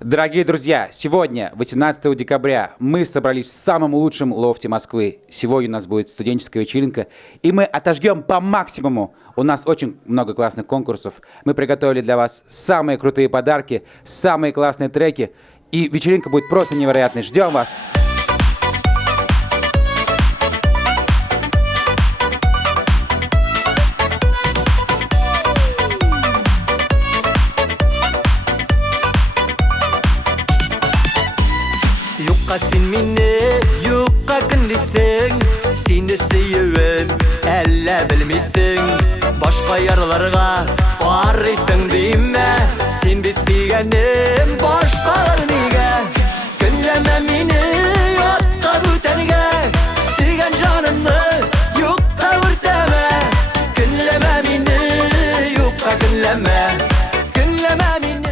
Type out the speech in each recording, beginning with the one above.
Дорогие друзья, сегодня, 18 декабря, мы собрались в самом лучшем лофте Москвы. Сегодня у нас будет студенческая вечеринка, и мы отожгем по максимуму. У нас очень много классных конкурсов. Мы приготовили для вас самые крутые подарки, самые классные треки, и вечеринка будет просто невероятной. Ждем вас! Юкка сен мине, юкка көнлисең, сине сөюеп, әллә белмисең. Башка ярларга барыйсың димме, син бит сөйгәнем башкалар нигә? Көнләмә мине ятка бүтәнгә, сөйгән җанымны юкка үртәмә. Көнләмә мине, юкка көнләмә, көнләмә мине.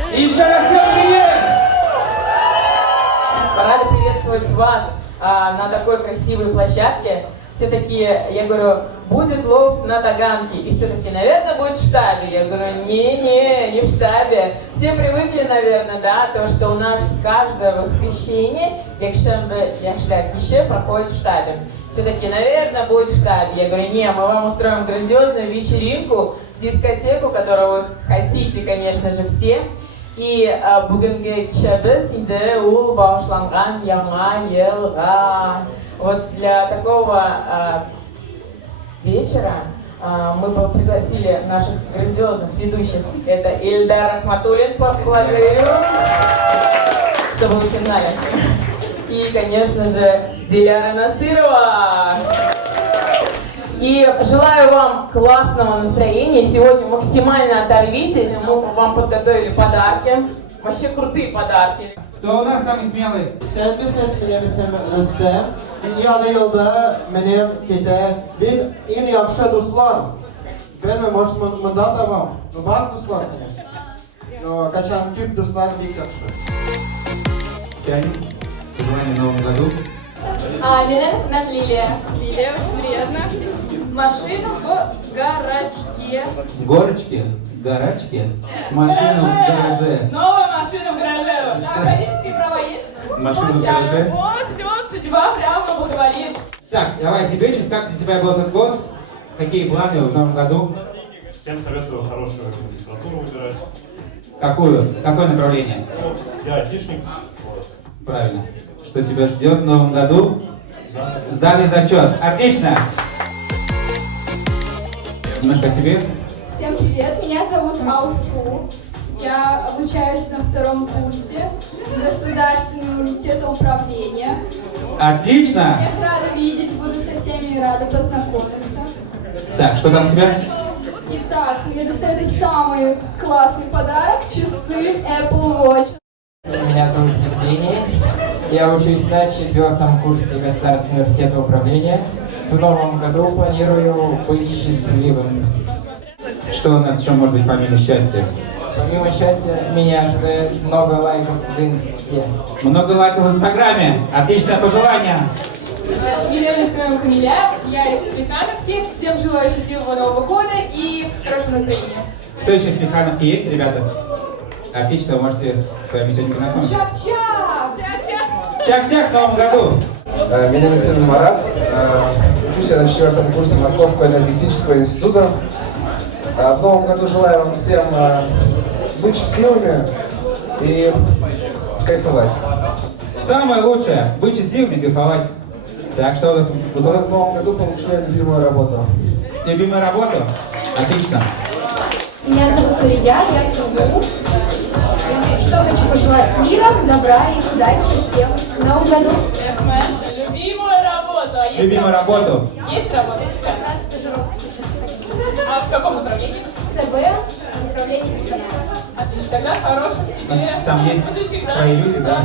Рада приветствовать вас на такой красивой площадке. Все-таки, я говорю, будет лофт на Таганке, и все-таки, наверное, будет в штабе. Я говорю, не в штабе. Все привыкли, наверное, да, то, что у нас каждое воскресенье Якшляк-Кище проходит в штабе. Все-таки, наверное, будет в штабе. Я говорю, не, мы вам устроим грандиозную вечеринку, дискотеку, которую вы хотите, конечно же, все. И бүгінгі кешебіз енді ол бағышланған яңа елға. Вот для такого вечера мы бы пригласили наших грандиозных ведущих. Это Ильдар Рахматуллин, благодарю, чтобы вы все знали. И, конечно же, Диляра Насырова. И желаю вам классного настроения. Сегодня максимально оторвитесь. Мы вам подготовили подарки. Вообще крутые подарки. Кто у нас самый смелый? Sen business bilemizsin Rüstem. Yeni yılda benim kete bir en yakşı dostlar. Ben может мында da var dostlar конечно. Но качан тип достlar бик yakşı. Тянем. Пожелание в новом году. Меня зовут Лилия. Лилия, приятно. Машину в гаражке. В горочке, гарачке, машину в гараже. Новая машина в гараже. Так, водительские права есть? Машину в гараже. О, все, судьба прямо благоволит. Так, давай Себечек, как для тебя был этот год? Какие планы в новом году? Всем советую хорошую магистратуру выбирать. Какую? Какое направление? Я айтишник. Вот. Правильно. Что тебя ждет в новом году? Сданный зачет. Отлично! Немножко о себе. Всем привет, меня зовут Алсу. Я обучаюсь на 2-м курсе Государственного университета управления. Отлично! Всех рада видеть, буду со всеми рада познакомиться. Так, что там у тебя? Итак, мне достается самый классный подарок – часы Apple Watch. Меня зовут Евгений. Я учусь на 4-м курсе Государственного университета управления. В новом году планирую быть счастливым. Что у нас еще может быть помимо счастья? Помимо счастья, меня ожидает много лайков в инсте. Много лайков в Инстаграме. Отличное пожелание. Меня зовут Камиля, я из Плехановки. Всем желаю счастливого Нового года и хорошего настроения. Кто еще из Плехановки есть, ребята? Отлично, вы можете с вами сегодня познакомиться. Чак-чак! Чак-чак в новом году. Меня зовут Марат. Учусь я на 4-м курсе Московского энергетического института. В новом году желаю вам всем быть счастливыми и кайфовать. Самое лучшее – быть счастливым и кайфовать. Так, что у нас В новом году получаю любимую работу. Любимую работу? Отлично. Меня зовут Турия, я служу. Что хочу пожелать мира, добра и удачи всем в новом году. Любимую работу. А есть Любимую работу? Есть работа сейчас? А в каком направлении? ЦБ, направление персонала. Отлично. Тогда хороших тебе Там есть будущих свои люди, да?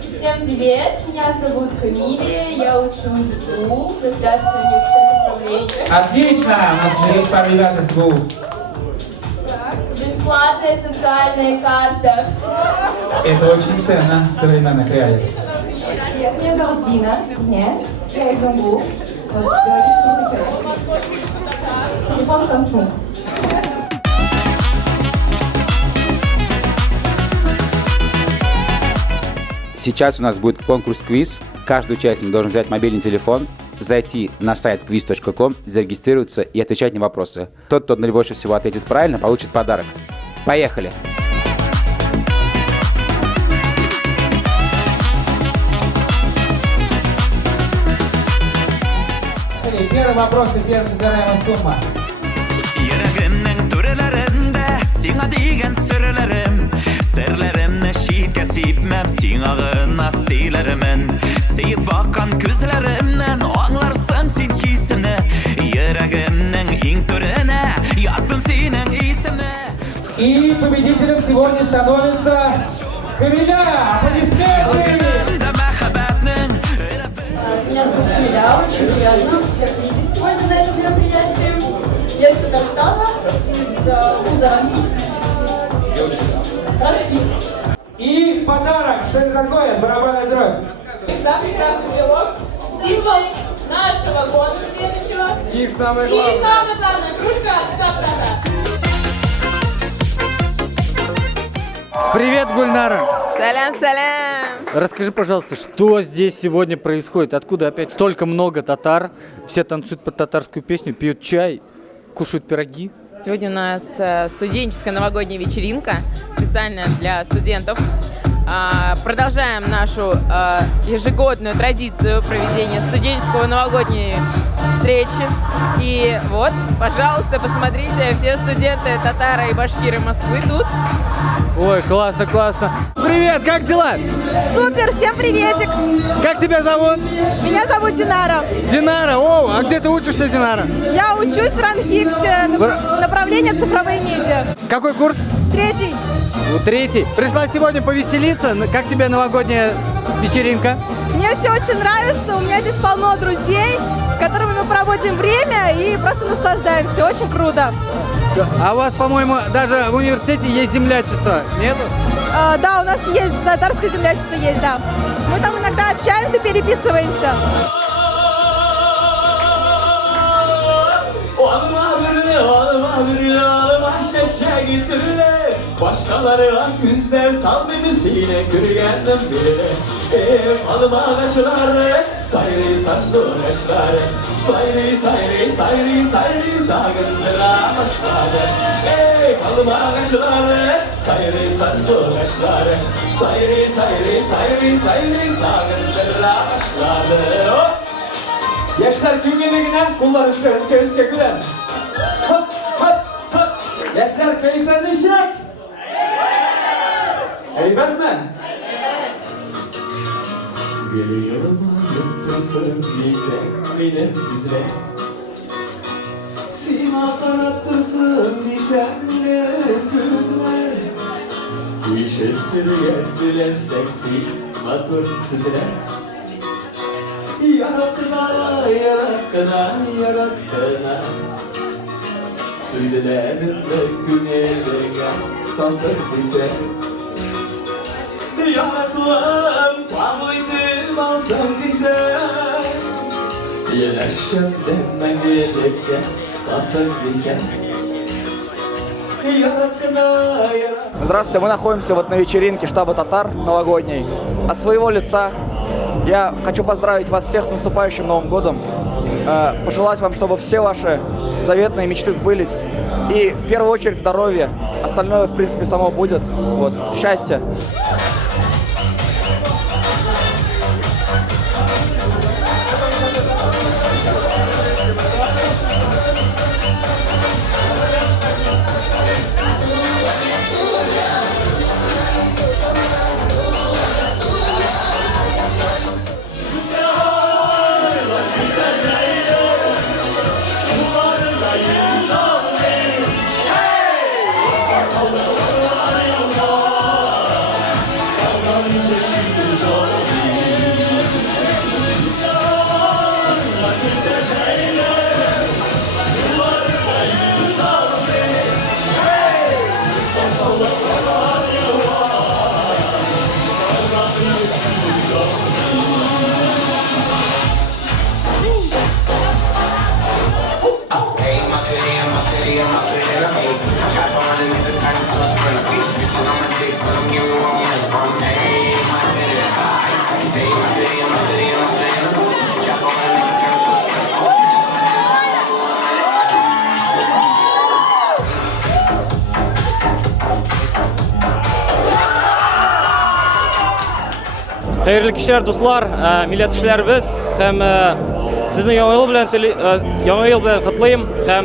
Всем привет, меня зовут Камилия, я учусь в ГУ, Государственный университет управления. Отлично! У нас уже есть пару ребят из ГУ. Бесплатная социальная карта. Это очень ценно в современных реалиях. Привет, меня зовут Дина. Я из МГУ. Телефон Samsung. Сейчас у нас будет конкурс-квиз. Каждый участник должен взять мобильный телефон, зайти на сайт quiz.com, зарегистрироваться и отвечать на вопросы. Тот, кто наибольше всего ответит правильно, получит подарок. Поехали! Первый вопрос и первая сгораемая сумма. Yüreğimnin türlerinde Sina diyen sürlerim Sırlarımны şiitke sipmem Sinağına silerimin Seyip bakan küzlerimden Anlarsın sen hisimni Yüreğimnin in türüne Yazdım senin isimni. И победителем сегодня становится Камиля. Аплодисменты! Меня зовут Камиля, очень приятно всех видеть сегодня на этом мероприятии. Я из Татарстана, из вуза РАНХИКС. И подарок, что это такое? Барабанная дробь. Всегда прекрасный белок. Символ нашего года следующего. И самое И самое главное, кружка от штаб-брата. Привет, Гульнара! Салям-салям! Расскажи, пожалуйста, что здесь сегодня происходит? Откуда опять столько много татар? Все танцуют под татарскую песню, пьют чай, кушают пироги. Сегодня у нас студенческая новогодняя вечеринка, специально для студентов. Продолжаем нашу ежегодную традицию проведения студенческого новогодней встречи. И вот, пожалуйста, посмотрите, все студенты татары и башкиры Москвы тут. Ой, классно, классно. Привет, как дела? Супер, всем приветик. Как тебя зовут? Меня зовут Динара. Динара, о, а где ты учишься, Динара? Я учусь в РАНХИКСе, направление цифровые медиа. Какой курс? 3-й. Ну, 3-й. Пришла сегодня повеселиться. Как тебе новогодняя вечеринка? Мне все очень нравится, у меня здесь полно друзей, с которыми мы проводим время и просто наслаждаемся. Очень круто. А у вас, по-моему, даже в университете есть землячество, нету? Да, у нас есть татарское землячество, есть, да. Мы там иногда общаемся, переписываемся. Başkaları küzde sal beni sine kürgendim bile. Falım ağaçları sayri sandıraçları. Sayri sayri sayri sayri sagındıra başladı. Falım ağaçları sayri sandıraçları. Sayri sayri sayri sayri sagındıra başladı. Gençler günlüğünden kullar üske gülen. Hop hop hop. Gençler keyiflendiysek. Heybet mi? Geliyorum mutlusun bize, benim güzel. Sima kanatlısın diysen yine güzel. Teşekkür geldiler seksi, matur süzüler. Yarattına, yarattına, yarattına. Süzülerle güneşe sansın bize. Yarattım, bağlıydım alsın bize. Yaşam demen gelecekten sansın bize. Здравствуйте, мы находимся вот на вечеринке штаба татар новогодней. От своего лица я хочу поздравить вас всех с наступающим Новым годом, пожелать вам, чтобы все ваши заветные мечты сбылись. И в первую очередь здоровья, остальное в принципе само будет. Вот, счастья. Xeyirli kişiler, dostlar, milletçilerimiz, hem sizin yanı yıl bilen kutlayım, hem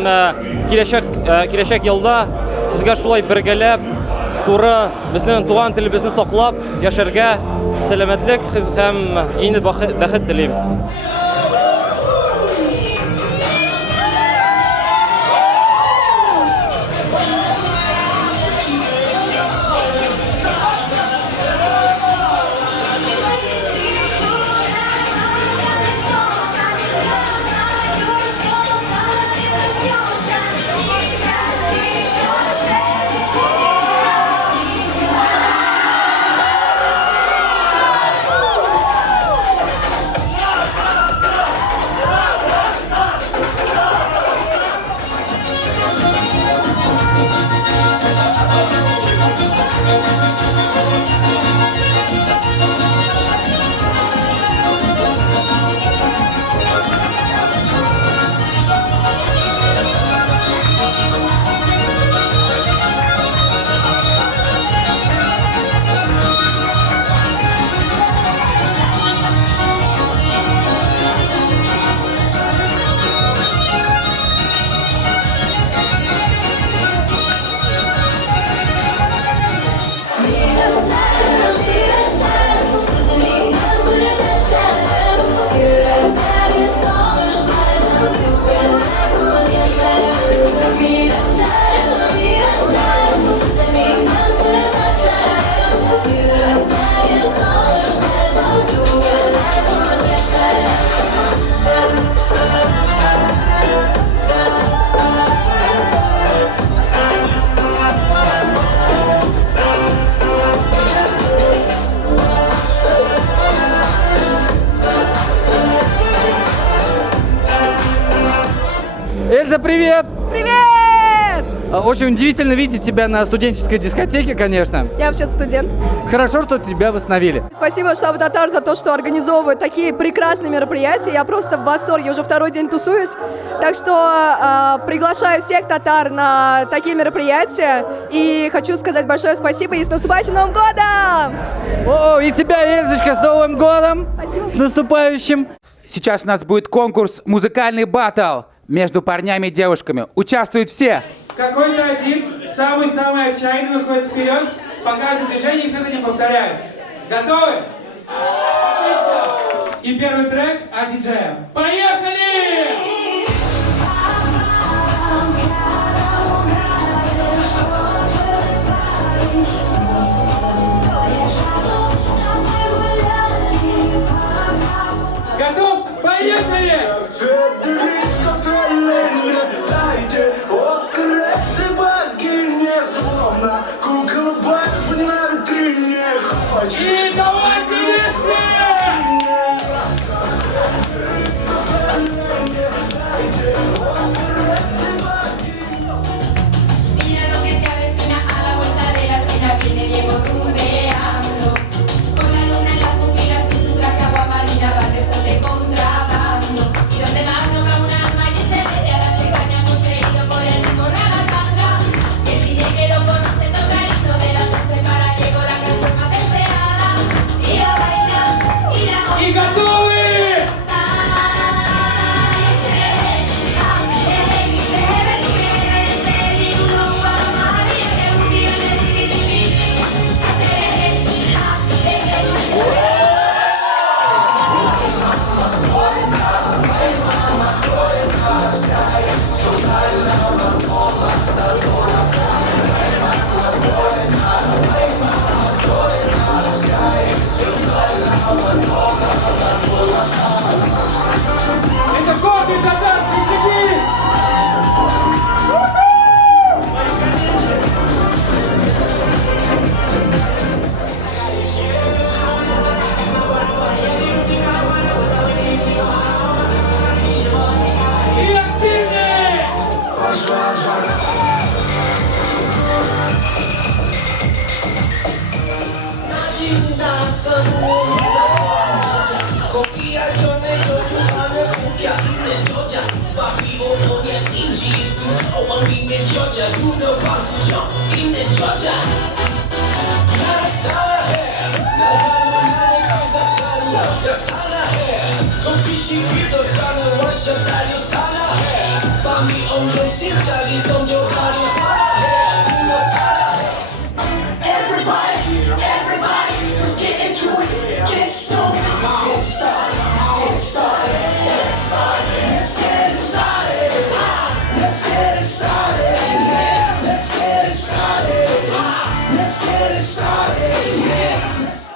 kileşek yılda sizge şulay birgelep, туры безнең туган телебезне саклап яшәргә, сәламәтлек һәм иң бәхет телим. Эльза, привет! Привет! Очень удивительно видеть тебя на студенческой дискотеке, конечно. Я вообще-то студент. Хорошо, что тебя восстановили. Спасибо штабу «Татар» за то, что организовывают такие прекрасные мероприятия. Я просто в восторге, уже второй день тусуюсь. Так что приглашаю всех татар на такие мероприятия. И хочу сказать большое спасибо и с наступающим Новым годом! О, и тебя, Эльзочка, с Новым годом! Спасибо. С наступающим! Сейчас у нас будет конкурс «Музыкальный баттл» между парнями и девушками. Участвуют все. Какой-то один, самый-самый отчаянный, выходит вперед, показывает движение и все за ним повторяют. Готовы? Отлично! И первый трек от диджея. Поехали! Готов? Поехали! И давайте вместе! Mira lo que se avecina a la vuelta de la esquina, viene Diego rumbeando. Con la luna en las pupilas y su traje agua marina va de sol de contrabando. Y donde más nombra un alma y se mete a las engañas poseído por el ritmo ragatanga. El DJ que lo conoce toca el himno de las 12 para Diego, la canción más deseada. Y la baila, y la goza. И готовы! Это гордый татарский степи! И активнее! Georgia.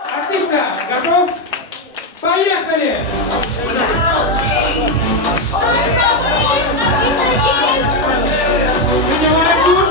Отлично, готов? Поехали! Принимаем душ.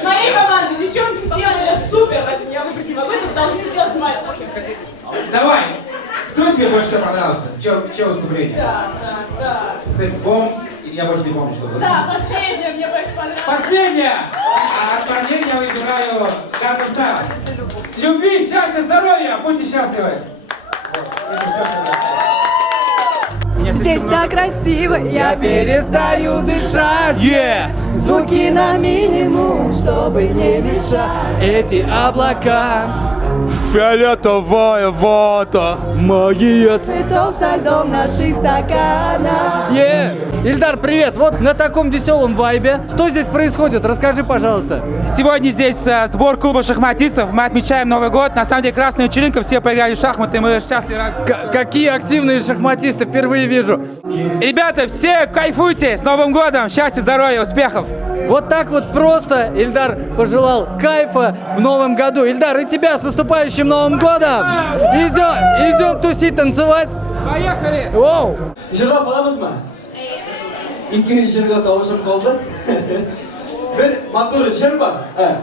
С моей команды, девчонки, все уже супер, поэтому я уже не могу, это должны сделать мальчики. Давай. Кто тебе больше всего понравился? Че выступление? Да. Секс-бомб. Я больше не помню, что было. Да, последняя мне больше понравилась. Последняя! А от парней я выбираю Gangnam Style. Любви, счастья, здоровья! Будьте счастливы! Здесь так красиво, я перестаю дышать. Звуки на минимум, чтобы не мешать. Эти облака, Фиолетовая вода. магия. Цветов со льдом наших стаканов. Ильдар, привет! Вот на таком веселом вайбе. Что здесь происходит? Расскажи, пожалуйста. Сегодня здесь сбор клуба шахматистов. Мы отмечаем Новый год. На самом деле красная вечеринка. Все поиграли в шахматы. Мы счастливы. Какие активные шахматисты, впервые вижу. Ребята, все кайфуйте. С Новым годом. Счастья, здоровья, успехов. Вот так вот просто Ильдар пожелал кайфа в новом году. Ильдар, и тебя с наступающим Новым годом! Идем тусить, танцевать. Поехали! Воу! Жырлап аламыз ма? Икки жерге табышып қалды. Бір матур жыр бар.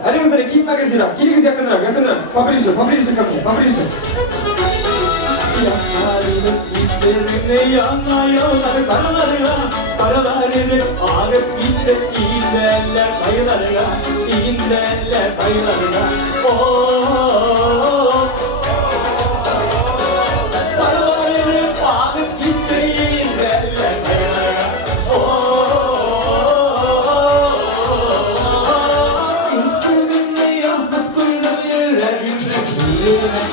Әліңіздер киіп магазинап. Келіңіз якынырақ. Поближе ко мне, поближе. Hislerimle yanıyorlar karalarına. Karalarını ağrıp gitti. İnderler kayılarına. İnderler kayılarına. Karalarını ağrıp gitti. İnderler kayılarına. Hislerimle yazıp koydum yüreğimde külüne.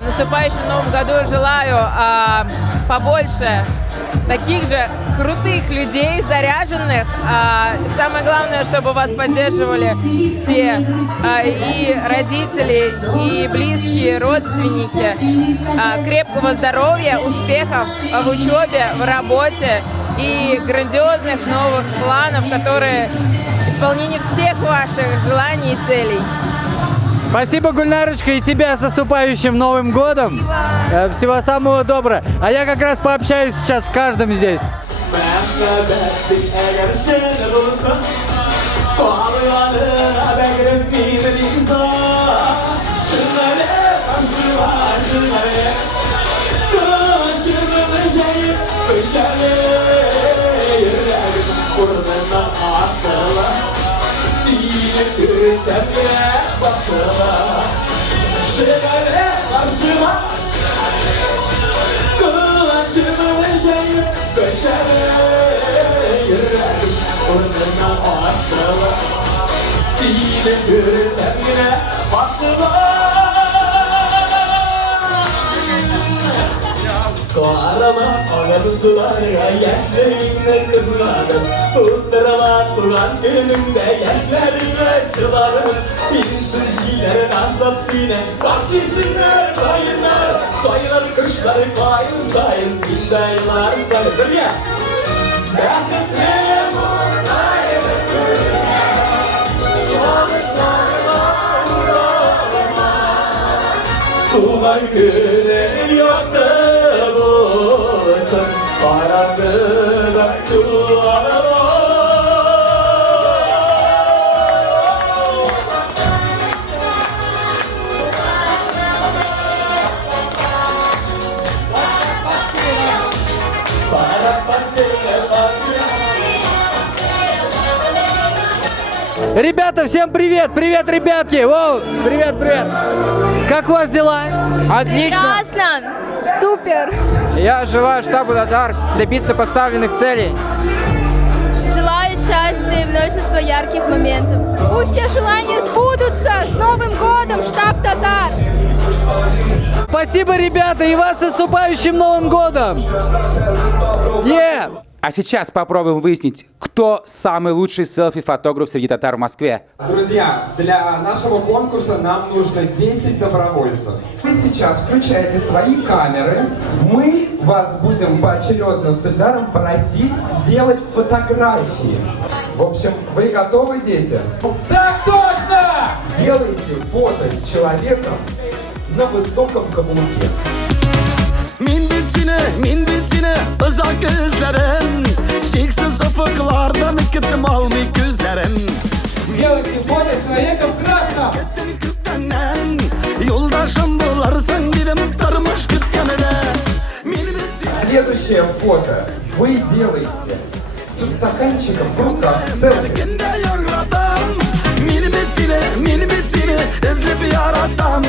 В наступающем Новом году желаю побольше таких же крутых людей, заряженных. Самое главное, чтобы вас поддерживали все, и родители, и близкие, родственники. Крепкого здоровья, успехов в учебе, в работе и грандиозных новых планов, которые исполнение всех ваших желаний и целей. Спасибо, Гульнарочка, и тебя с наступающим Новым годом. Всего самого доброго. А я как раз пообщаюсь сейчас с каждым здесь. Sevgiye basıla Şöyle karşıma Kılaşımı şeyi Köşere yüreğim Burnuna attıla Silindir sevgiye basıla Arama ağanı sularına yaşlarımla kızlarım Uttırama turan günümde yaşlarımla şılarım Binsizcilerin aslap sine Bahşişsinler bayınlar Sayılar kışları bayın sayın Sindaylar sayılır ya Rahmetliye buradayım Soğuşlarıma uğrama Tuğlar günü yoktu Karanlığa duvarıma Ребята, всем привет! Привет, ребятки! Воу, привет, привет! Как у вас дела? Отлично! Супер! Я желаю штабу «Татар» добиться поставленных целей. Желаю счастья и множества ярких моментов. Пусть все желания сбудутся! С Новым годом, штаб «Татар»! Спасибо, ребята, и вас с наступающим Новым годом! А сейчас попробуем выяснить, кто самый лучший селфи-фотограф среди татар в Москве. Друзья, для нашего конкурса нам нужно 10 добровольцев. Вы сейчас включаете свои камеры. Мы вас будем поочередно с Эльдаром просить делать фотографии. В общем, вы готовы, дети? Так точно! Делайте фото с человеком на высоком каблуке. Min bilsine ızak gözlerin Şiksiz ufuklardan gittim almay gözlerin Сделайте фото с человеком в красном. Yoldaşım bularsın gidip darmış kütkenine Следующее фото вы делаете со стаканчиком в руках. Mini bitini izlip yaratam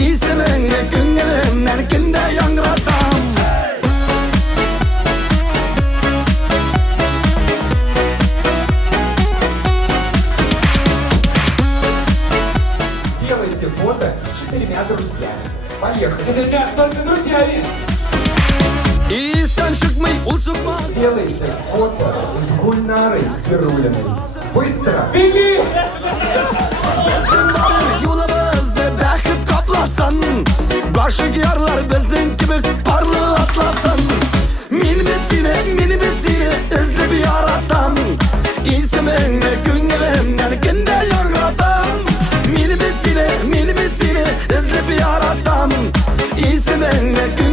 İsmini günlerim erkinde yangratam Делайте фото с 4 друзьями. Поехали. 4 только друзьями. Делайте фото с Гульнарой Фирулиной. Быстро! Беги! Yolumuzda bəxit qaplasan Qaşıq yarlar bizden kimi parlı atlasan Min bitini izlib yaratam İsmini günlerimden kinde yangratam Min bitini izlib yaratam İsmini